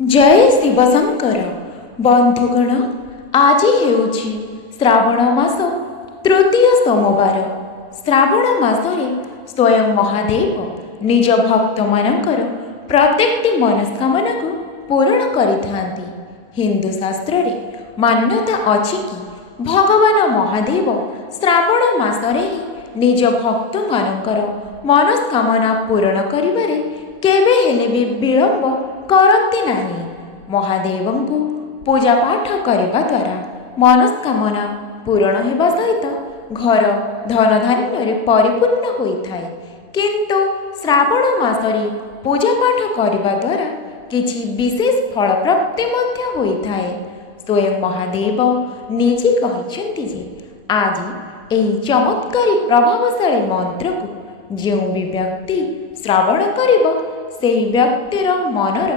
जय शिवशंकर बंधुगण आज हेउछि श्रावण मास तृतीय सोमवार। श्रावण मासरे स्वयं महादेव निज भक्त मानकर प्रत्येकटी मनस्कामना को पूर्ण करिथांती। हिंदू शास्त्र रे मान्यता अछि कि भगवान महादेव श्रावण मासरे ही निज भक्त मानकर मनस्कामना पूर्ण करिबारे केबे हेले भी विलंब करती नहीं। महादेव को पूजा पाठ करने द्वारा मनस्कामना पूर्ण होगा सहित घर धन धान्य परिपूर्ण होता है। किंतु श्रावण मासरे पूजा पाठ करने द्वारा किछि विशेष फल प्राप्ति होता है। स्वयं महादेव निजे कहते जे आज यही चमत्कारी प्रभावशाली मंत्र को जो भी व्यक्ति श्रावण करिब सेही व्यक्तिर मनर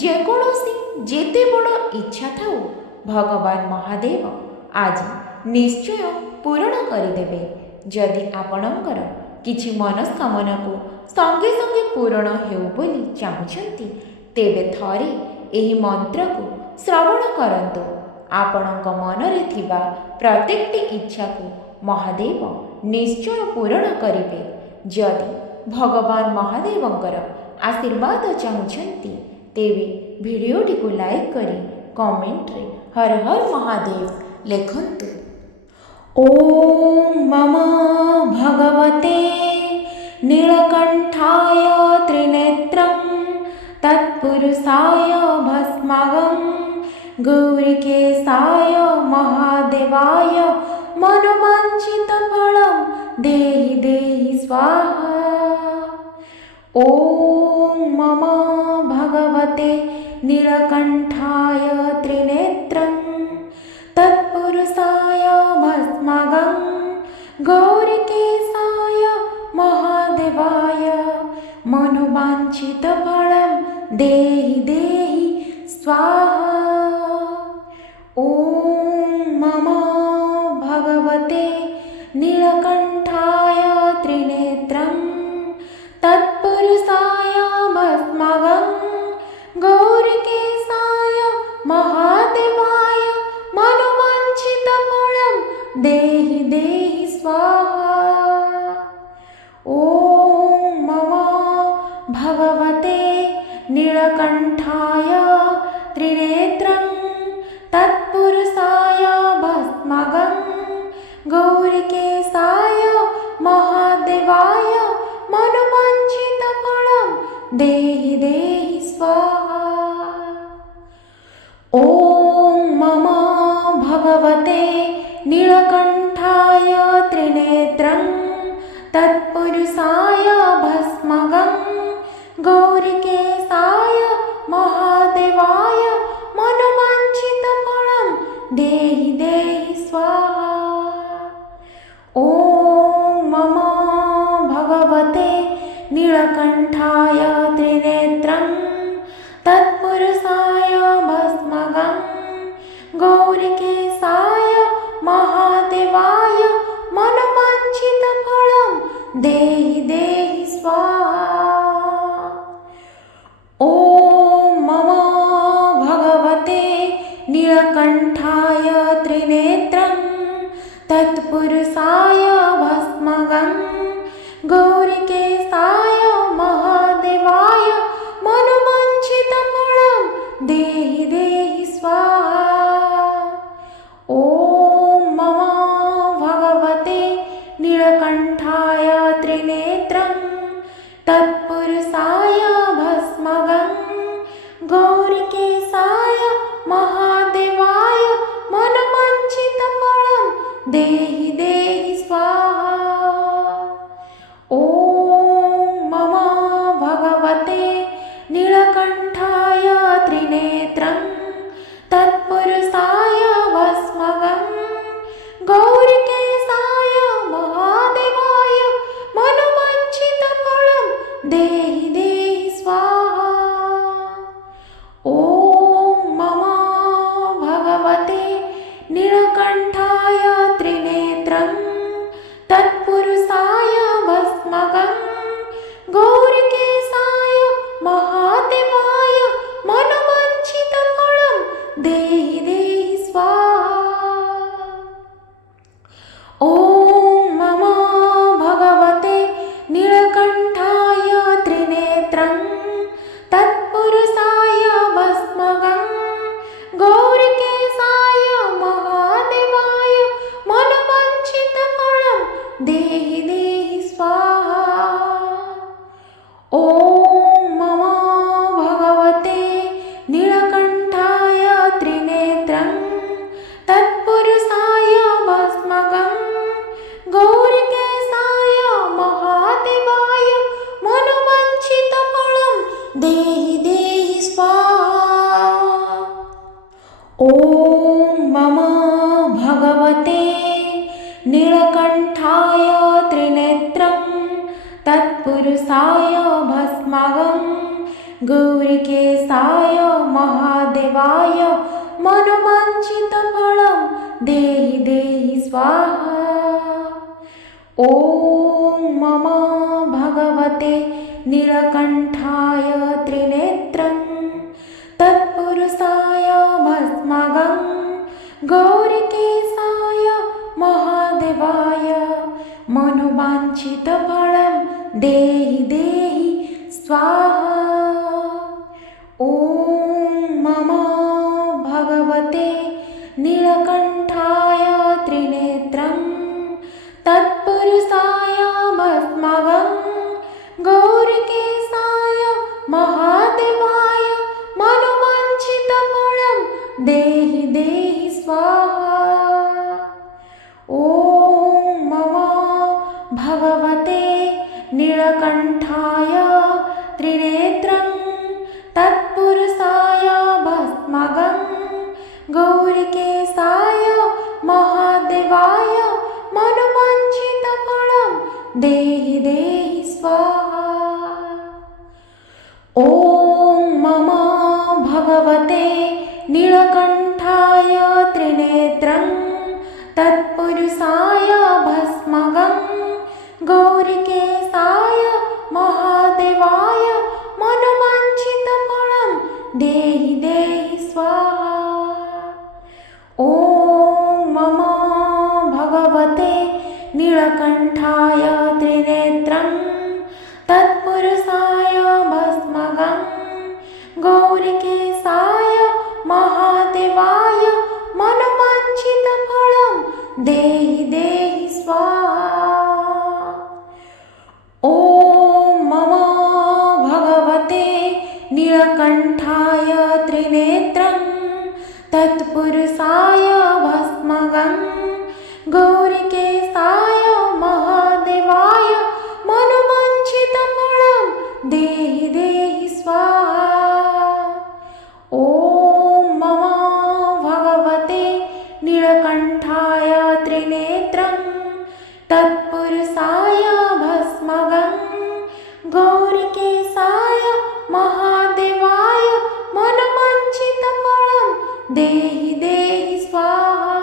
जेकोसी जेते बड़ इच्छा थाउ भगवान महादेव आज निश्चय पूर्ण करदेवे। जदि आपणकर किछि मनस्कामना को संगे संगे पूर्ण हेउ बोली चाहुछंती तेबे थरे एही मंत्र को श्रवण करंतु। आपणक मनरे थिबा प्रत्येकटी इच्छा को महादेव निश्चय पूर्ण करिवे। जदि भगवान महादेवंकर आशीर्वाद चाहुछंती तेबे भिडियोटी को लाइक करी कमेंट रे हर हर महादेव लिखंतु। ओम नमो भगवते नीलकंठाय त्रिनेत्रं तत्पुरुषाय भस्मागं गौरीकेशाय महादेवाय मनोवांछितफलं देहि देहि स्वाहा। ओम नमो भगवते नीलकंठाय त्रिनेत्रं तत्पुरुषाय भस्मागं गौरीकेशाय महादेवाय मनोवांछितफलं देहि देहि स्वाहा। ओम नमो भगवते नीलकंठाय त्रिनेत्रं तत्पुरुषाय भस्मागं गौरीकेशाय महादेवाय मनोवांछितफलं देहि देहि स्वाहा। ओम नमो भगवते नीलकंठाय त्रिनेत्रं तत्पुरुषाय भस्मागं गौरीकेशाय महादेवाय मनोवांछितफलं देहि देहि स्वाहा। ओम नमो भगवते नीलकंठाय त्रिनेत्रं तत्पुरुषाय भस्मागं गौरीकेशाय महादेवाय मनोवांछितफलं देहि देहि स्वाहा। ओम नमो भगवते नीलकंठाय त्रिनेत्रं तत्पुरुषाय भस्मागं गौरीकेशाय महादेवाय मनोवांछितफलं देहि देहि स्वाहा। ओम नमो भगवते नीलकंठाय त्रिनेत्रं तत्पुरुषाय भस्मागं गौरीकेशाय महादेवाय मनोवांछितफलं देहि देहि स्वाहा। ओम नमो भगवते नीलकंठाय त्रिनेत्रं तत्पुरुषाय भस्मागं गौरीकेशाय महादेवाय मनोवांछितफलं देहि देहि स्वाहा। ओम नमो भगवते नीलकंठाय त्रिनेत्रं तत्पुरुषाय भस्मागं गौरीकेशाय महादेवाय मनोवांछितफलं देहि देहि स्वाहा। ओम नमो भगवते नीलकंठाय त्रिनेत्रं ॐ मम भगवते नीलकण्ठाय त्रिनेत्रं तत्पुरुषाय भस्मागं गौरीकेशाय महादेवाय मनोवाञ्छितफलं देहि देहि स्वाहा। ॐ मम भगवते नीलकण्ठाय त्रिनेत्रं तत्पुरुषाय भस्मागं गौरीकेशाय महादेवाय मनोवाञ्छितफलं देहि देहि स्वाहा। ॐ मम भगवते नीलकण्ठाय त्रिनेत्रं तत्पुरुषाय भस्मागं गौरीकेशाय महादेवाय मनोवाञ्छितफलं देहि देहि स्वाहा। ॐ मम भगवते नीलकण्ठाय त्रिनेत्रं तत्पुरुषाय भस्मागं गौरीकेशाय महादेवाय मनोवाञ्छितफलं देहि देहि स्वाहा। ॐ मम भगवते नीलकण्ठाय त्रिनेत्रं तत्पुरुषाय भस्मागं गौरीकेशाय महादेवाय मनोवाञ्छितफलं देहि देहि स्वाहा। ॐ मम भगवते नीलकण्ठाय त्रिनेत्रं तत्पुरुषाय भस्मागं गौरीकेशाय महादेवाय मनोवाञ्छितफलं देहि देहि स्वाहा। ॐ मम भगवते नीलकण्ठाय त्रिनेत्रं तत्पुरुषाय भस्मागं गौरीकेशाय महादेवाय मनोवाञ्छितफलं देहि देहि स्वाहा। ॐ मम भगवते नीलकण्ठाय त्रिनेत्रं तत्पुरुषाय भस्मागं गौरीकेशाय महादेवाय मनोवाञ्छितफलं देहि देहि स्वाहा।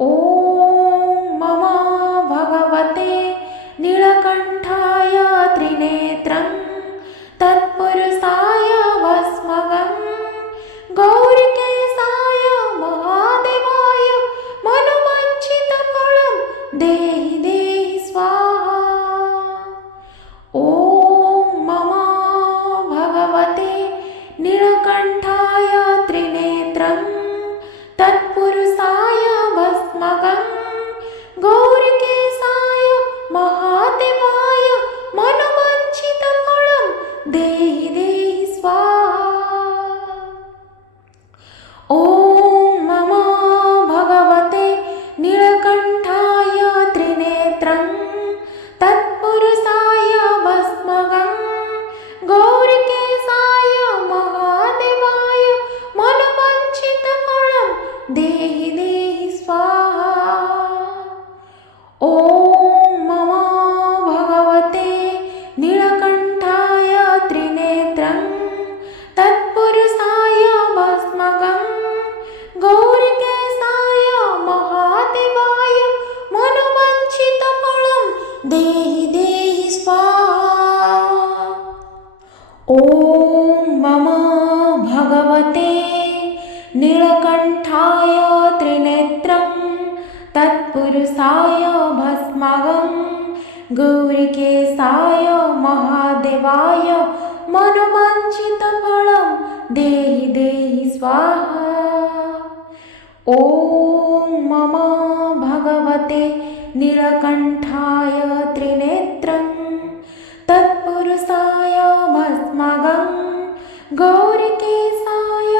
ॐ मम भगवते नीलकण्ठाय त्रिनेत्रं तत्पुरुषाय भस्मागं गौरीकेशाय महादेवाय मनोवाञ्छितफलं देहि देहि स्वाहा। ॐ मम भगवते नीलकण्ठाय त्रिनेत्रं तत्पुरुषाय भस्मागं गौरीकेशाय महादेवाय मनोवाञ्छितफलं देहि देहि स्वाहा। ॐ मम भगवते नीलकण्ठाय त्रिनेत्रं तत्पुरुषाय भस्मागं गौरीकेशाय महादेवाय मनोवाञ्छितफलं देहि देहि स्वाहा। ॐ मम भगवते नीलकण्ठाय त्रिनेत्रं तत्पुरुषाय भस्मागं गौरीकेशाय महादेवाय मनोवाञ्छितफलं देहि देहि स्वाहा। ॐ मम भगवते नीलकण्ठाय त्रिनेत्रं तत्पुरुषाय भस्मागं गौरीकेशाय महादेवाय मनोवाञ्छितफलं देहि देहि स्वाहा। ॐ मम भगवते नीलकण्ठाय त्रिनेत्रं तत्पुरुषाय भस्मागं गौरीकेशाय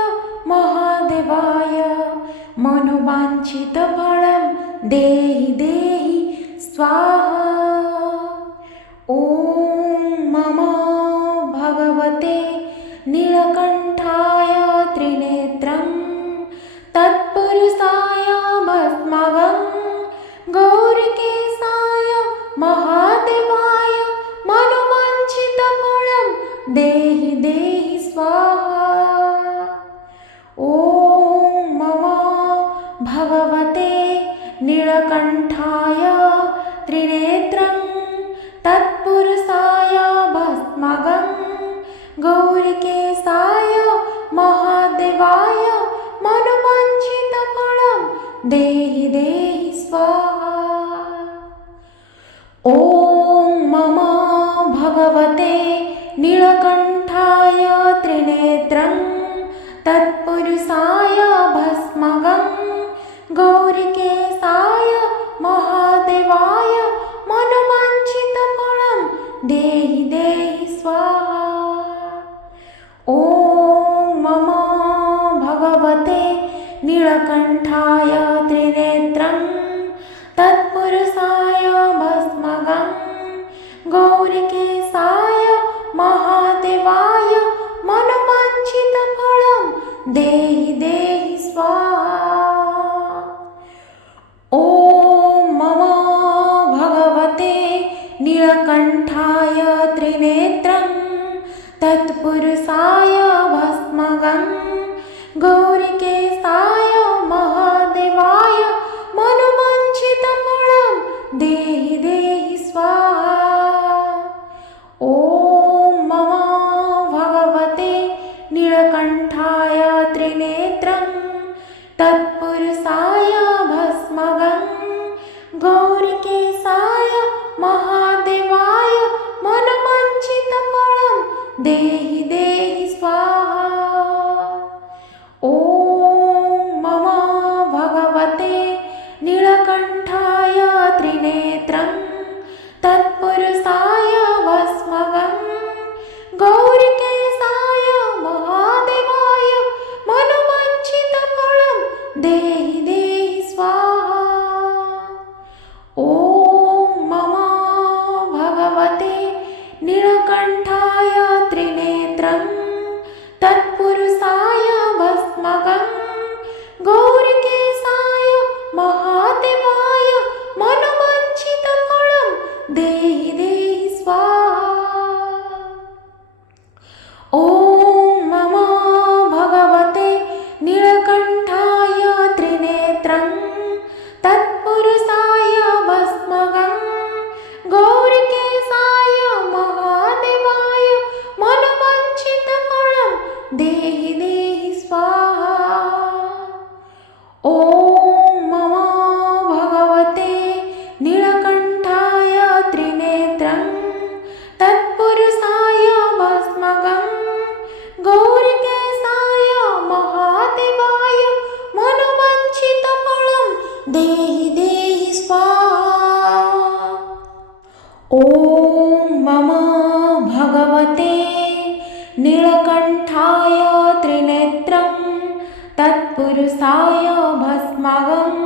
महादेवाय मनोवाञ्छितफलं देहि देहि स्वाहा। ॐ मम भगवते नीलकण्ठाय त्रिनेत्रं महादेवाय मनोवाञ्छितफलं देहि देहि स्वाहा। ॐ मम भगवते नीलकण्ठाय त्रिनेत्रं तत्पुरुषाय भस्मगं गौरिकेशाय महादेवाय मनोवाञ्छितफलं देहि देहि स्वाहा। ॐ मम भगवते नीलकण्ठाय त्रिनेत्रं तत्पुरुषाय भस्मगं गौरिकेशाय महादेवाय मनोवाञ्छितफलं देहि देहि स्वाहा। ॐ मम भगवते नीलकण्ठाय त्रिनेत्रं तत्पुरुषाय भस्मगं गौरिकेशाय महादेवाय मनोवाञ्छितफलं देहि देहि स्वाहा। ॐ मम भगवते नीलकण्ठाय त्रिनेत्रं तत्पुरुषाय भस्मगं गौरिकेशाय महादेवाय मनोवाञ्छितफलं देहि देहि स्वाहा। ॐ मम भगवते नीलकण्ठाय त्रिनेत्रं तत्पुरुषाय भस्मगं गौरिकेशाय महादेवाय मनोवाञ्छितफलं देहि देहि स्वाहा। ॐ मम भगवते नीलकण्ठाय त्रिनेत्रं तत्पुरुषाय भस्मगं गौरिकेशाय महादेवाय मनोवाञ्छितफलं देहि देहि स्वाहा। ॐ मम भगवते नीलकण्ठाय त्रिनेत्रं तत्पुरुषाय भस्मगं गौरिकेशाय महादेवाय मनोवाञ्छितफलं देहि देहि स्वाहा। ॐ मम भगवते नीलकण्ठाय त्रिनेत्रं तत्पुरुषाय भस्मगं गौरिकेशाय महादेवाय मनोवाञ्छितफलं देहि देहि स्वाहा। ॐ मम भगवते नीलकण्ठाय त्रिनेत्रं तत्पुरुषाय भस्मगं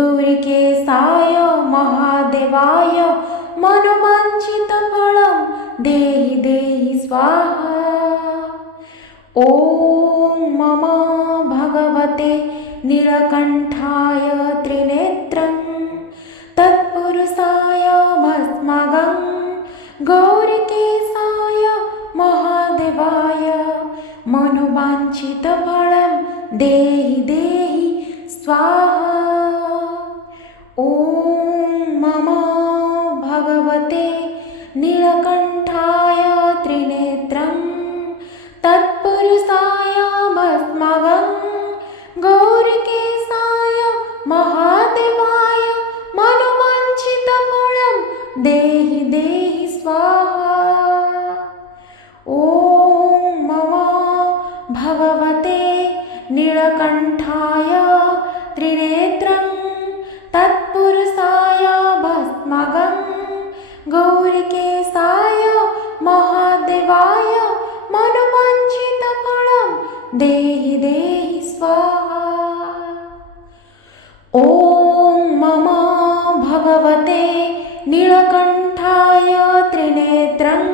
गौरिकेशाय महादेवाय मनोवाञ्छितफलं देहि देहि स्वाहा। ॐ मम भगवते नीलकण्ठाय त्रिनेत्रं तत्पुरुषाय भस्मगं गौरिकेशाय महादेवाय मनोवाञ्छितफलं देहि देहि स्वाहा। ॐ मम भगवते नीलकण्ठाय त्रिनेत्रं तत्पुरुषाय भस्मगं गौरिकेशाय महादेवाय मनोवाञ्छितफलं देहि देहि स्वाहा। ॐ मम भगवते नीलकण्ठाय त्रिनेत्रं तत्पुरुषाय भस्मगं गौरिकेशाय महादेवाय मनोवाञ्छितफलं देहि देहि स्वाहा। ॐ मम भगवते नीलकण्ठाय त्रिनेत्रं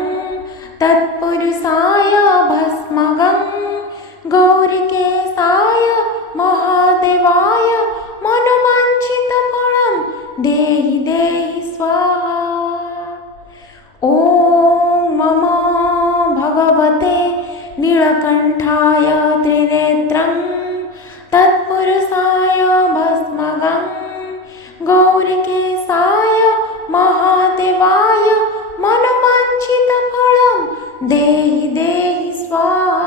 तत्पुरुषाय भस्मगं गौरिकेशाय महादेवाय मनोवाञ्छितफलं देहि देहि स्वाहा। ॐ मम भगवते नीलकण्ठाय त्रिनेत्रं तत्पुरुषाय भस्मगं गौरिकेशाय महादेवाय मनोवाञ्छितफलं देहि देहि स्वाहा।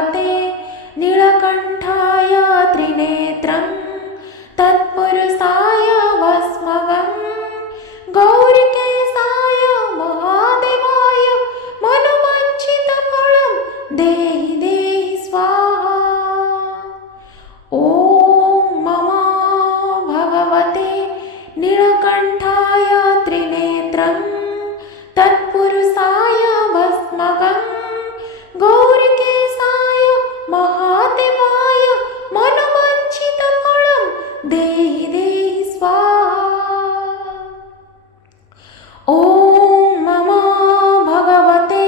भगवते नीलकण्ठाय त्रिनेत्रं तत्पुरुषाय भस्मगं गौरीकेशाय महादेवाय मनोवाञ्छितफलं देहि देहि स्वाहा। ॐ नमो भगवते नीलकण्ठाय त्रिनेत्रं तत्पुरुषाय भस्मगं गौरीकेशाय महादेवाय मनोवाञ्छितफलं देहि देहि स्वाहा। ॐ नमो भगवते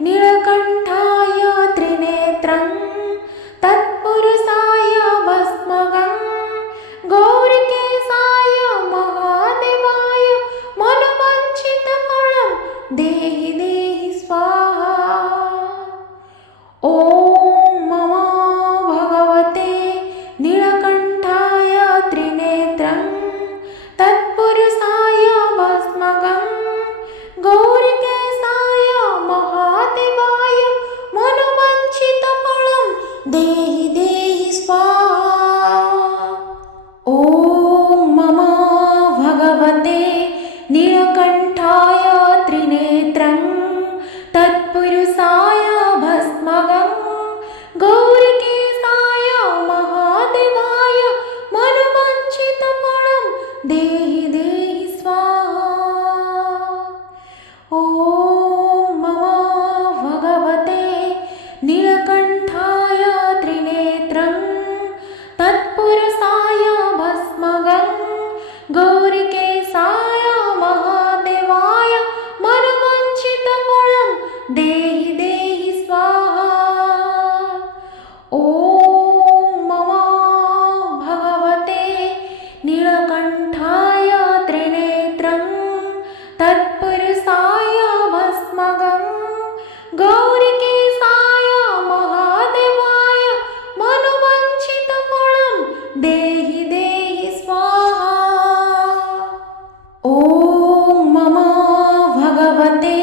नीलकण्ठाय त्रिनेत्रं तत्पुरुषाय भस्मगं गौरीकेशाय महादेवाय मनोवाञ्छितफलं देहि देहि स्वाहा। ॐ नमो भगवते नीलकण्ठाय त्रिनेत्रं तत्पुरुषाय भस्मगं गौरीकेशाय महादेवाय मनोवाञ्छितफलं देहि देहि स्वाहा। ॐ नमो भगवते नीलकण्ठाय त्रिनेत्रं तत्पुरुषाय भस्मगं गौरीकेशाय महादेवाय मनोवाञ्छितफलं देहि देहि स्वाहा। ॐ नमो भगवते नीलकण्ठाय त्रिनेत्रं तत्पुरुषाय भस्मगं गौरीकेशाय महादेवाय मनोवाञ्छितफलं देहि देहि स्वाहा। ॐ नमो भगवते नीलकण्ठाय त्रिनेत्रं तत्पुरुषाय भस्मगं गौरीकेशाय महादेवाय मनोवाञ्छितफलं देहि देहि स्वाहा। ॐ नमो भगवते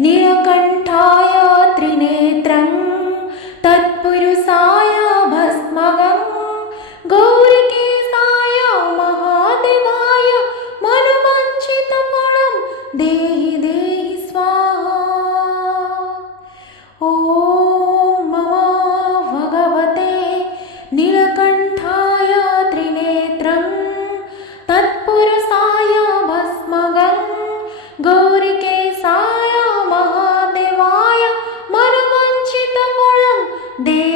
नीलकण्ठाय त्रिनेत्रं तत्पुरुषाय भस्मगं गौरीकेशाय महादेवाय मनोवाञ्छितफलं देहि देहि स्वाहा। ॐ नमो भगवते नीलकण्ठाय त्रिनेत्रं तत्पुरुषाय भस्मगं गौरीकेशाय महादेवाय मनोवाञ्छितफलं देहि